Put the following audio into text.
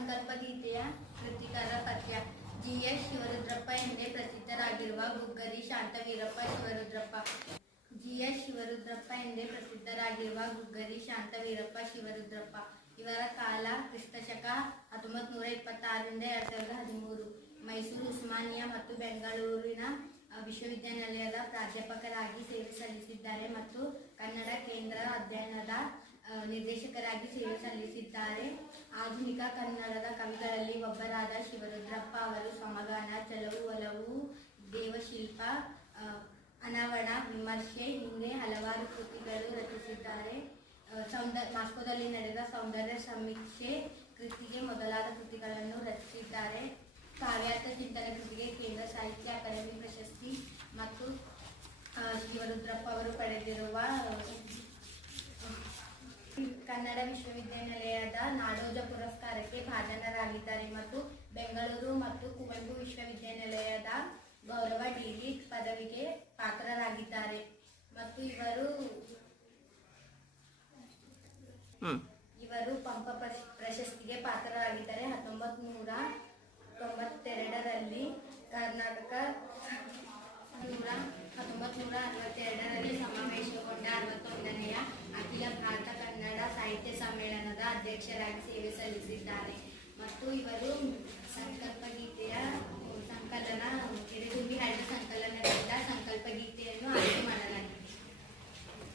ಸಂಕಲ್ಪ ಗೀತೆಯ ಕೃತಿಕಾರ ಪದ್ಯ. ಜಿ.ಎಸ್. ಶಿವರುದ್ರಪ್ಪ ಎಂದೇ ಪ್ರಸಿದ್ಧರಾಗಿರುವ ಗುಗ್ಗರಿ ಶಾಂತವೀರಪ್ಪ ಶಿವರುದ್ರಪ್ಪ. ಜಿ.ಎಸ್. ಶಿವರುದ್ರಪ್ಪ ಎಂದೇ ಪ್ರಸಿದ್ಧರಾಗಿರುವ ಗುಗ್ಗರಿ ಶಾಂತವೀರಪ್ಪ ಶಿವರುದ್ರಪ್ಪ ಇವರ ಕಾಲ ಕ್ರಿಸ್ತಶಕ 1926ರಿಂದ 2013. ಮೈಸೂರು ಉಸ್ಮಾನಿಯಾ ಮತ್ತು ಬೆಂಗಳೂರಿನ ವಿಶ್ವವಿದ್ಯಾನಿಲಯದ ಪ್ರಾಧ್ಯಾಪಕರಾಗಿ ಸೇವೆ ಸಲ್ಲಿಸಿದ್ದಾರೆ ಮತ್ತು ಕನ್ನಡ ಕೇಂದ್ರ ಅಧ್ಯಯನದ ನಿರ್ದೇಶಕರಾಗಿ ಸೇವೆ ಸಲ್ಲಿಸಿದ್ದಾರೆ. ಆಧುನಿಕ ಕನ್ನಡದ ಕವಿಗಳಲ್ಲಿ ಒಬ್ಬರಾದ ಶಿವರುದ್ರಪ್ಪ ಅವರು ಸಮಗಾನ, ಚೆಲುವು ಒಲವು, ದೇವಶಿಲ್ಪ, ಅನಾವರಣ, ವಿಮರ್ಶೆ ಹೀಗೆ ಹಲವಾರು ಕೃತಿಗಳು ರಚಿಸಿದ್ದಾರೆ. ಮಾಸ್ಕೋದಲ್ಲಿ ನಡೆದ ಸೌಂದರ್ಯ ಸಮೀಕ್ಷೆ ಕೃತಿಗೆ ಮೊದಲಾದ ಕೃತಿಗಳನ್ನು ರಚಿಸಿದ್ದಾರೆ. ಕಾವ್ಯಾರ್ಥ ಚಿಂತನೆ ಕೃತಿಗೆ ಕೇಂದ್ರ ಸಾಹಿತ್ಯ ಅಕಾಡೆಮಿ ಪ್ರಶಸ್ತಿ ಮತ್ತು ಶಿವರುದ್ರಪ್ಪ ಅವರು ಪಡೆದಿರುವ ಕನ್ನಡ ವಿಶ್ವವಿದ್ಯಾನಿಲಯದ ನಾಡೋಜ ಪುರಸ್ಕಾರಕ್ಕೆ ಭಾಜನರಾಗಿದ್ದಾರೆ ಮತ್ತು ಬೆಂಗಳೂರು ಮತ್ತು ಕುವೆಂಪು ವಿಶ್ವವಿದ್ಯಾನಿಲಯದ ಗೌರವ ಡಿ.ಲಿಟ್ ಪದವಿಗೆ ಪಾತ್ರರಾಗಿದ್ದಾರೆ ಮತ್ತು ಇವರು ಪಂಪ ಪ್ರಶಸ್ತಿಗೆ ಪಾತ್ರರಾಗಿದ್ದಾರೆ. 1992ರಲ್ಲಿ ಕರ್ನಾಟಕ 1962ರಲ್ಲಿ ಸಮಾವೇಶಗೊಂಡ 61ನೆಯ ಅಖಿಲ ಭಾರತ ಕನ್ನಡ ಸಾಹಿತ್ಯ ಸಮ್ಮೇಳನದ ಅಧ್ಯಕ್ಷರಾಗಿ ಸೇವೆ ಸಲ್ಲಿಸಿದ್ದಾರೆ ಮತ್ತು ಇವರು ಸಂಕಲ್ಪ ಗೀತೆಯ ಸಂಕಲನ ಎದೆಗುಂದಿ ಹಾಡಿನ ಸಂಕಲನ